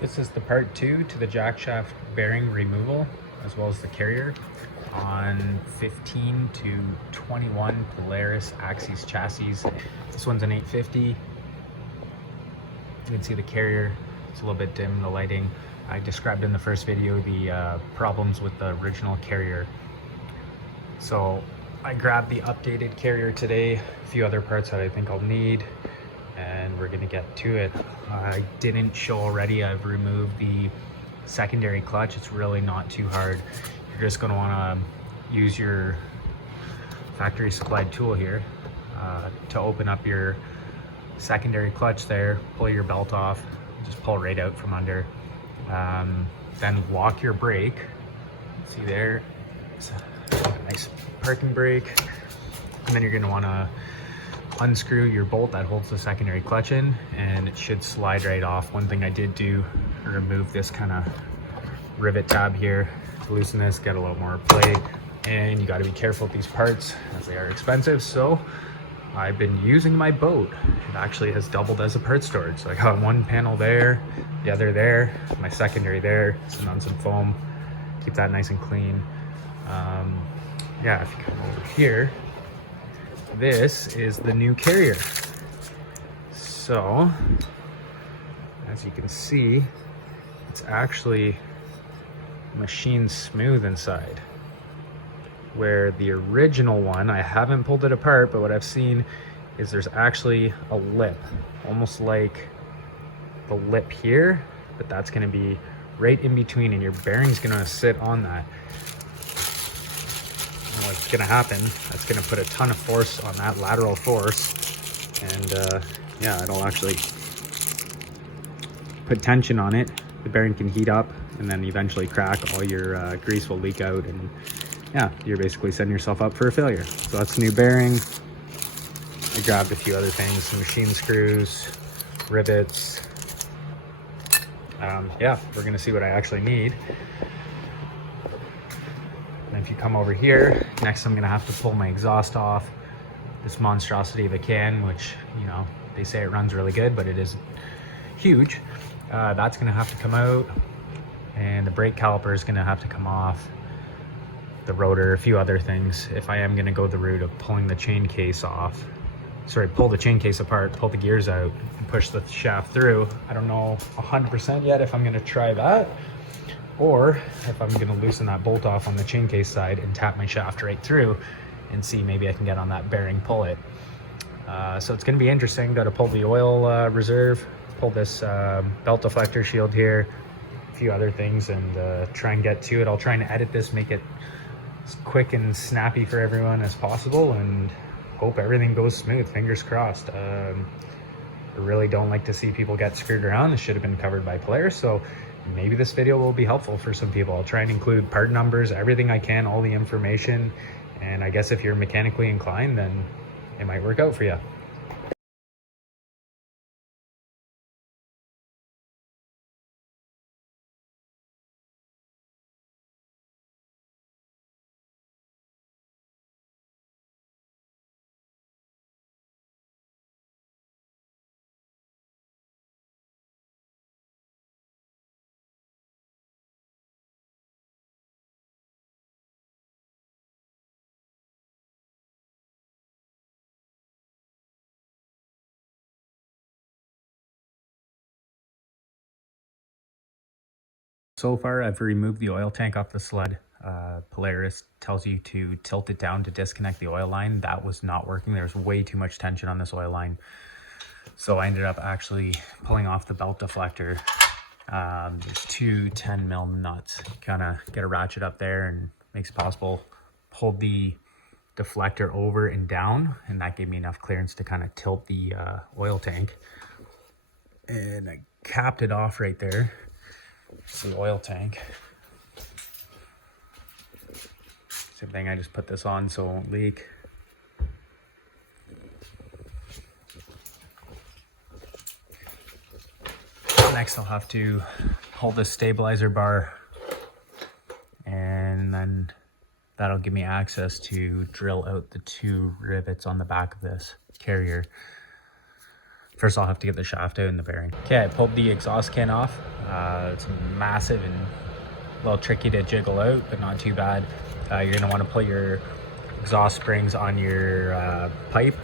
This is the part 2 to the Jackshaft bearing removal, as well as the carrier on 15 to 21 Polaris Axys chassis. This one's an 850. You can see the carrier, it's a little bit dim, the lighting. I described in the first video the problems with the original carrier. So I grabbed the updated carrier today, a few other parts that I think I'll need, and we're gonna get to it. I didn't show already, I've removed the secondary clutch. It's really not too hard. You're just gonna wanna use your factory supplied tool here to open up your secondary clutch there, pull your belt off, just pull right out from under. Then lock your brake. See there, it's a nice parking brake. And then you're gonna wanna unscrew your bolt that holds the secondary clutch in, and it should slide right off. One thing I did do, remove this kind of rivet tab here to loosen this, get a little more play. And you got to be careful with these parts as they are expensive. So I've been using my boat. It actually has doubled as a part storage. So I got one panel there, the other there, my secondary there, and on some foam. Keep that nice and clean. Yeah, if you come over here, this is the new carrier. So as you can see, it's actually machine smooth inside, where the original one, I haven't pulled it apart, but what I've seen is there's actually a lip, almost like the lip here, but that's going to be right in between, and your bearing's going to sit on that. And what's going to happen, that's going to put a ton of force on that lateral force, and yeah, it'll actually put tension on it. The bearing can heat up and then eventually crack. All your grease will leak out, and yeah, you're basically setting yourself up for a failure. So that's a new bearing. I grabbed a few other things, some machine screws, rivets. Yeah, we're gonna see what I actually need. And if you come over here, next I'm gonna have to pull my exhaust off. This monstrosity of a can, which, you know, they say it runs really good, but it is huge. That's gonna have to come out, and the brake caliper is gonna have to come off, the rotor, a few other things. If I am gonna go the route of pulling the chain case off, pull the chain case apart, pull the gears out, and push the shaft through. I don't know 100% yet if I'm gonna try that, or if I'm gonna loosen that bolt off on the chain case side and tap my shaft right through and see maybe I can get on that bearing, pull it. So it's gonna be interesting. Got to pull the oil reserve, pull this belt deflector shield here, a few other things, and try and get to it. I'll try and edit this, make it as quick and snappy for everyone as possible, and hope everything goes smooth. Fingers crossed. I really don't like to see people get screwed around. This should have been covered by Polaris, so maybe this video will be helpful for some people. I'll try and include part numbers, everything I can, all the information, and I guess if you're mechanically inclined, then it might work out for you. So far, I've removed the oil tank off the sled. Polaris tells you to tilt it down to disconnect the oil line. That was not working. There's way too much tension on this oil line. So I ended up actually pulling off the belt deflector. There's two 10 mil nuts. You kind of get a ratchet up there and makes it possible. Pulled the deflector over and down, and that gave me enough clearance to kind of tilt the oil tank. And I capped it off right there. It's the oil tank. Same thing, I just put this on so it won't leak. Next I'll have to hold this stabilizer bar, and then that'll give me access to drill out the two rivets on the back of this carrier. First I'll have to get the shaft out and the bearing. Okay, I pulled the exhaust can off. It's massive and a little tricky to jiggle out, but not too bad. You're gonna wanna put your exhaust springs on your pipe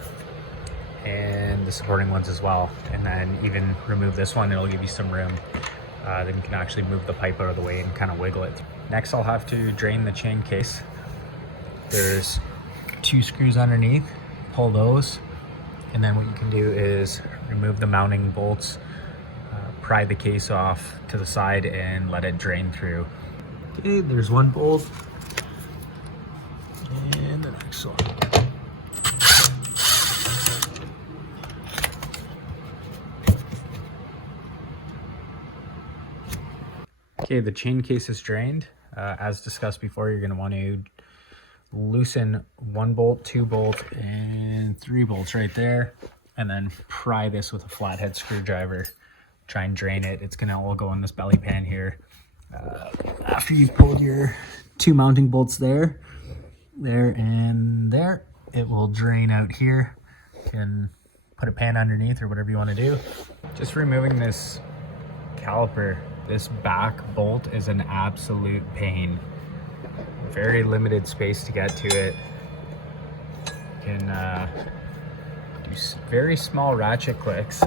and the supporting ones as well. And then even remove this one, it'll give you some room. Then you can actually move the pipe out of the way and kind of wiggle it. Next, I'll have to drain the chain case. There's 2 screws underneath, pull those. And then what you can do is remove the mounting bolts, pry the case off to the side and let it drain through. Okay, there's one bolt. And the next one. Okay, the chain case is drained. As discussed before, you're gonna want to loosen 1 bolt, 2 bolts, and 3 bolts right there. And then pry this with a flathead screwdriver. Try and drain it. It's gonna all go in this belly pan here. After you've pulled your 2 mounting bolts there, and there, it will drain out here. You can put a pan underneath or whatever you wanna do. Just removing this caliper. This back bolt is an absolute pain. Very limited space to get to it. You can do very small ratchet clicks.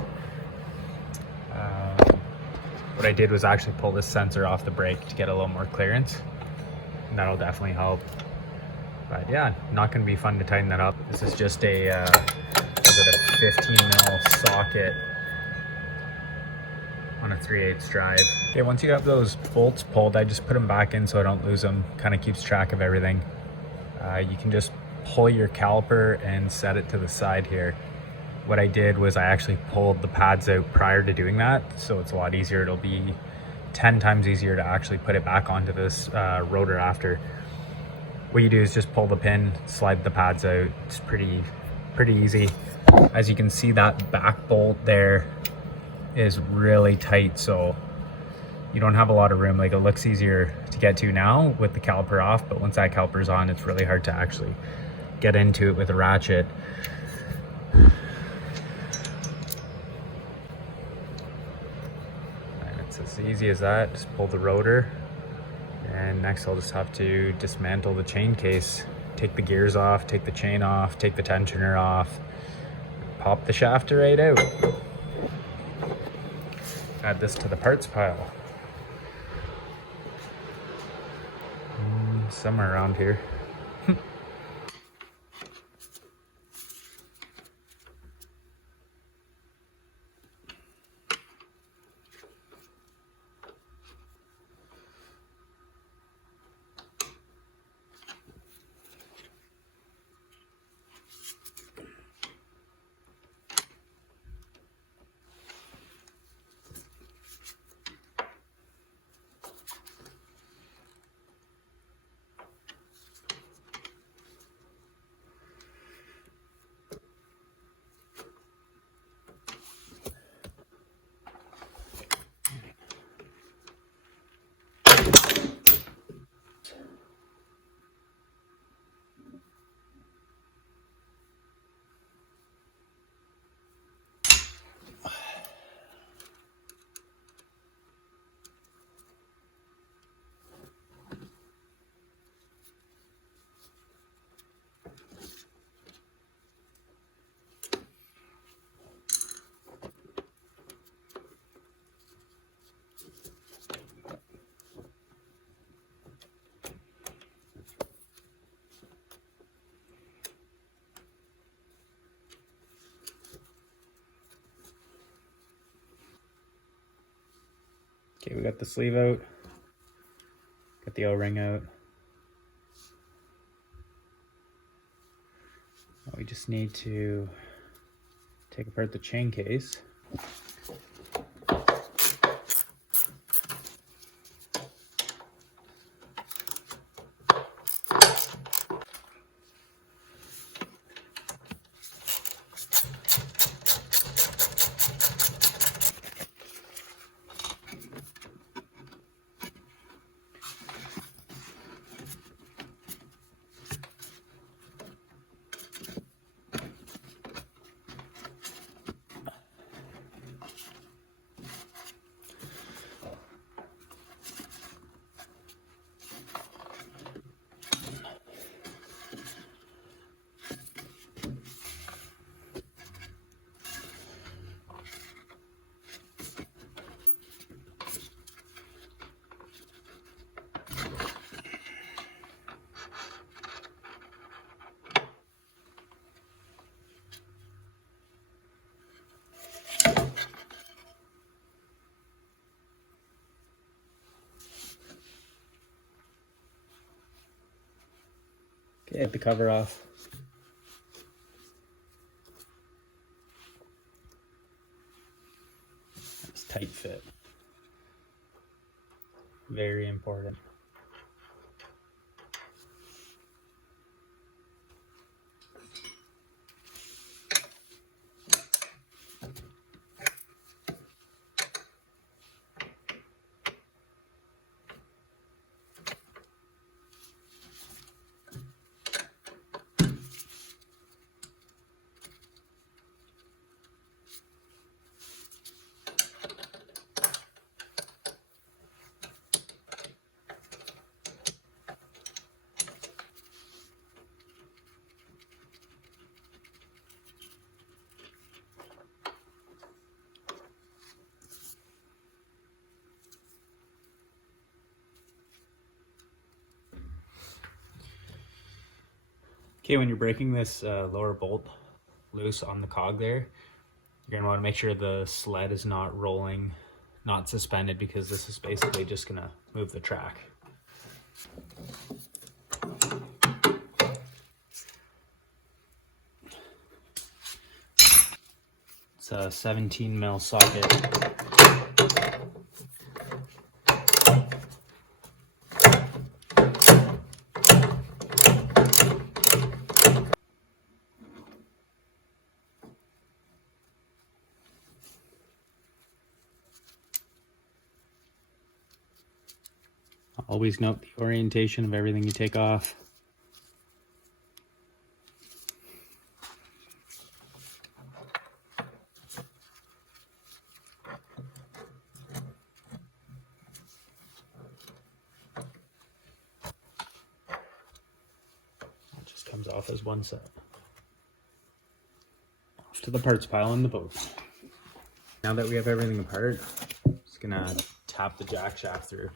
What I did was actually pull this sensor off the brake to get a little more clearance, and that'll definitely help. But yeah, not going to be fun to tighten that up. This is just a 15 mil socket on a 3/8 drive. Okay, once you have those bolts pulled, I just put them back in so I don't lose them. Kind of keeps track of everything. You can just pull your caliper and set it to the side here. What I did was I actually pulled the pads out prior to doing that, so it's a lot easier. It'll be 10 times easier to actually put it back onto this rotor after. What you do is just pull the pin, slide the pads out. It's pretty easy. As you can see, that back bolt there is really tight, so you don't have a lot of room. Like, it looks easier to get to now with the caliper off, but once that caliper's on, it's really hard to actually get into it with a ratchet. And it's as easy as that. Just pull the rotor, and next I'll just have to dismantle the chain case, take the gears off, take the chain off, take the tensioner off, pop the shaft right out. Add this to the parts pile. Somewhere around here. Okay, we got the sleeve out, got the O-ring out. Now we just need to take apart the chain case. Get the cover off. It's tight fit. Very important. Okay, when you're breaking this lower bolt loose on the cog there, you're gonna wanna make sure the sled is not rolling, not suspended, because this is basically just gonna move the track. It's a 17 mil socket. Always note the orientation of everything you take off. It just comes off as one set. Off to the parts pile in the boat. Now that we have everything apart, I'm just gonna tap the jack shaft through.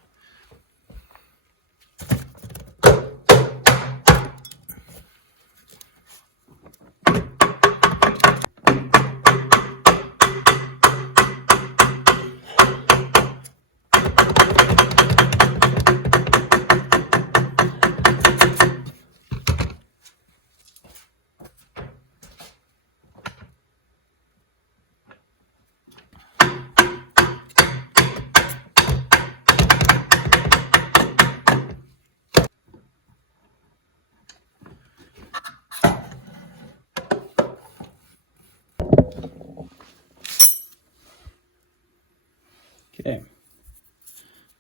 Okay,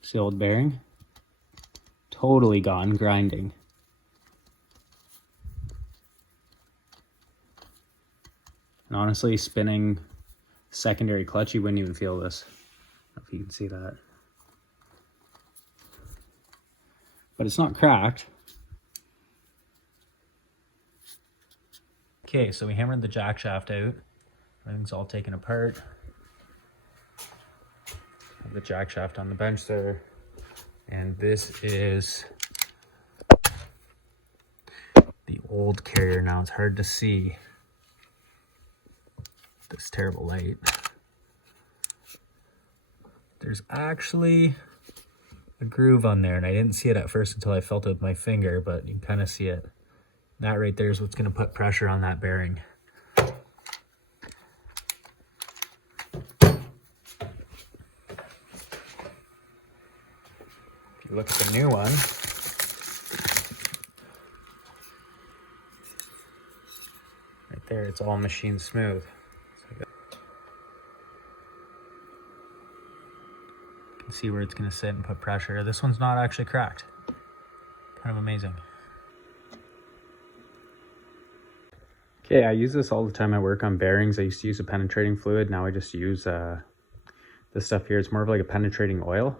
it's the old bearing, totally gone, grinding. And honestly, spinning secondary clutch, you wouldn't even feel this. I don't know if you can see that. But it's not cracked. Okay, so we hammered the jack shaft out. Everything's all taken apart. The jack shaft on the bench there, and this is the old carrier. Now it's hard to see this terrible light. There's actually a groove on there, and I didn't see it at first until I felt it with my finger, but you can kind of see it. That right there is what's going to put pressure on that bearing. Look at the new one. Right there, it's all machine smooth. So you can see where it's going to sit and put pressure. This one's not actually cracked. Kind of amazing. Okay, I use this all the time. I work on bearings. I used to use a penetrating fluid. Now I just use this stuff here. It's more of like a penetrating oil.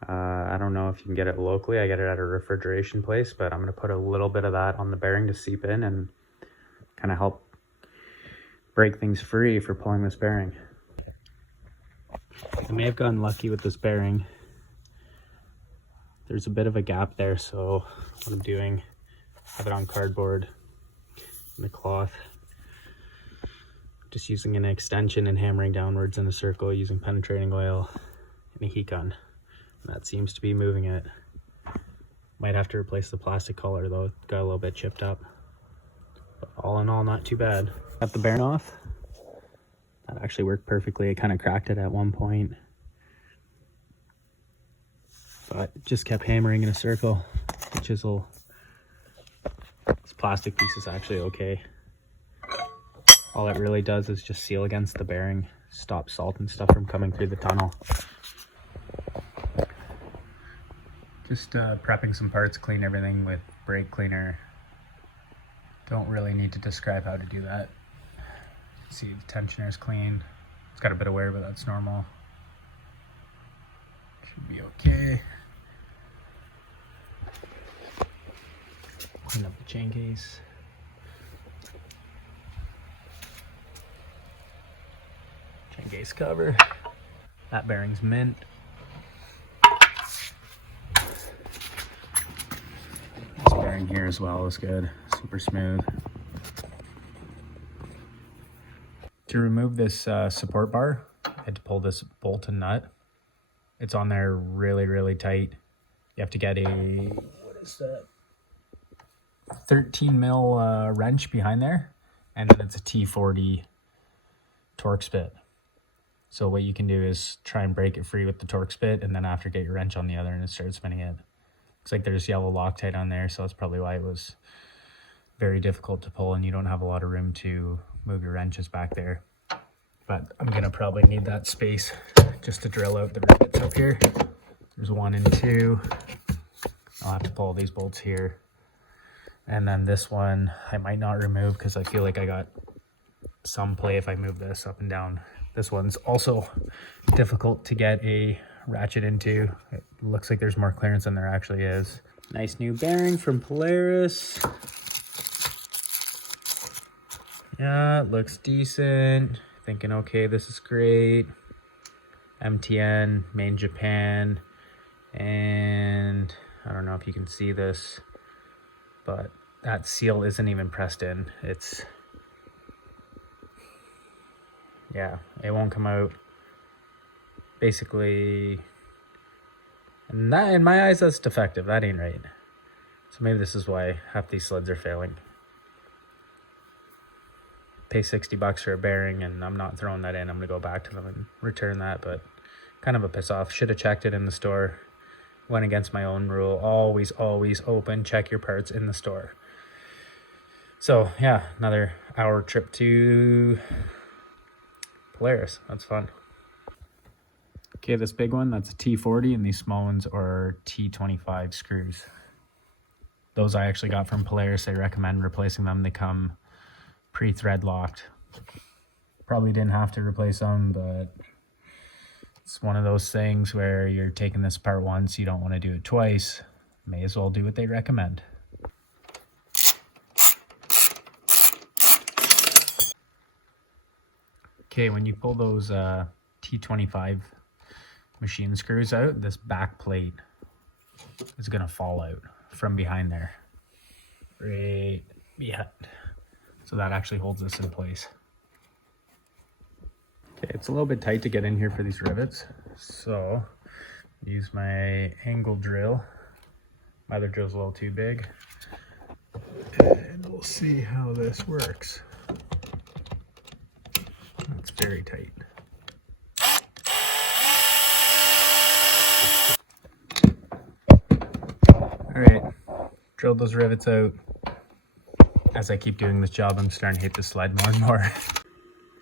I don't know if you can get it locally. I get it at a refrigeration place, but I'm going to put a little bit of that on the bearing to seep in and kind of help break things free for pulling this bearing. I may have gotten lucky with this bearing. There's a bit of a gap there, so what I'm doing, I have it on cardboard and a cloth. Just using an extension and hammering downwards in a circle using penetrating oil and a heat gun. That seems to be moving it. Might have to replace the plastic collar though, it got a little bit chipped up. But all in all, not too bad. Got the bearing off. That actually worked perfectly. It kind of cracked it at one point. But just kept hammering in a circle. The chisel. This plastic piece is actually okay. All it really does is just seal against the bearing, stop salt and stuff from coming through the tunnel. Just prepping some parts, clean everything with brake cleaner. Don't really need to describe how to do that. See, the tensioner's clean. It's got a bit of wear, but that's normal. Should be okay. Clean up the chain case. Chain case cover. That bearing's mint. This bearing here as well is good. Super smooth. To remove this support bar, I had to pull this bolt and nut. It's on there really, really tight. You have to get a, what is that? 13 mil wrench behind there, and then it's a T40 Torx bit. So what you can do is try and break it free with the Torx bit, and then after get your wrench on the other and start spinning it. Looks like there's yellow Loctite on there, so that's probably why it was very difficult to pull, and you don't have a lot of room to move your wrenches back there. But I'm gonna probably need that space just to drill out the rivets up here. There's 1 and 2. I'll have to pull these bolts here. And then this one I might not remove because I feel like I got some play if I move this up and down. This one's also difficult to get a ratchet into. It looks like there's more clearance than there actually is. Nice new bearing from Polaris. Yeah, it looks decent. Thinking, okay, this is great. MTN, Main Japan, and I don't know if you can see this, but that seal isn't even pressed in. It's, yeah, it won't come out. Basically, and that, in my eyes, that's defective. That ain't right. So maybe this is why half these sleds are failing. Pay $60 for a bearing, and I'm not throwing that in. I'm gonna go back to them and return that, but kind of a piss off. Should have checked it in the store. Went against my own rule. Always open, check your parts in the store. So yeah, another hour trip to Polaris. That's fun. Okay, this big one, that's a T40, and these small ones are T25 screws. Those I actually got from Polaris. I recommend replacing them. They come pre-thread locked. Probably didn't have to replace them, but it's one of those things where you're taking this apart once, you don't want to do it twice. May as well do what they recommend. Okay, when you pull those T25 machine screws out, this back plate is gonna fall out from behind there. Right, yeah. So that actually holds this in place. Okay, it's a little bit tight to get in here for these rivets. So use my angle drill. My other drill's a little too big. And we'll see how this works. It's very tight. All right, drilled those rivets out. As I keep doing this job, I'm starting to hate the sled more and more.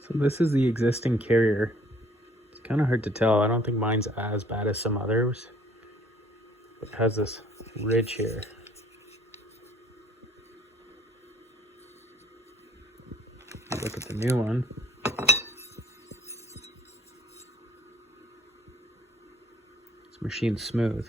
So this is the existing carrier. It's kind of hard to tell. I don't think mine's as bad as some others. But it has this ridge here. Look at the new one. This machine's smooth.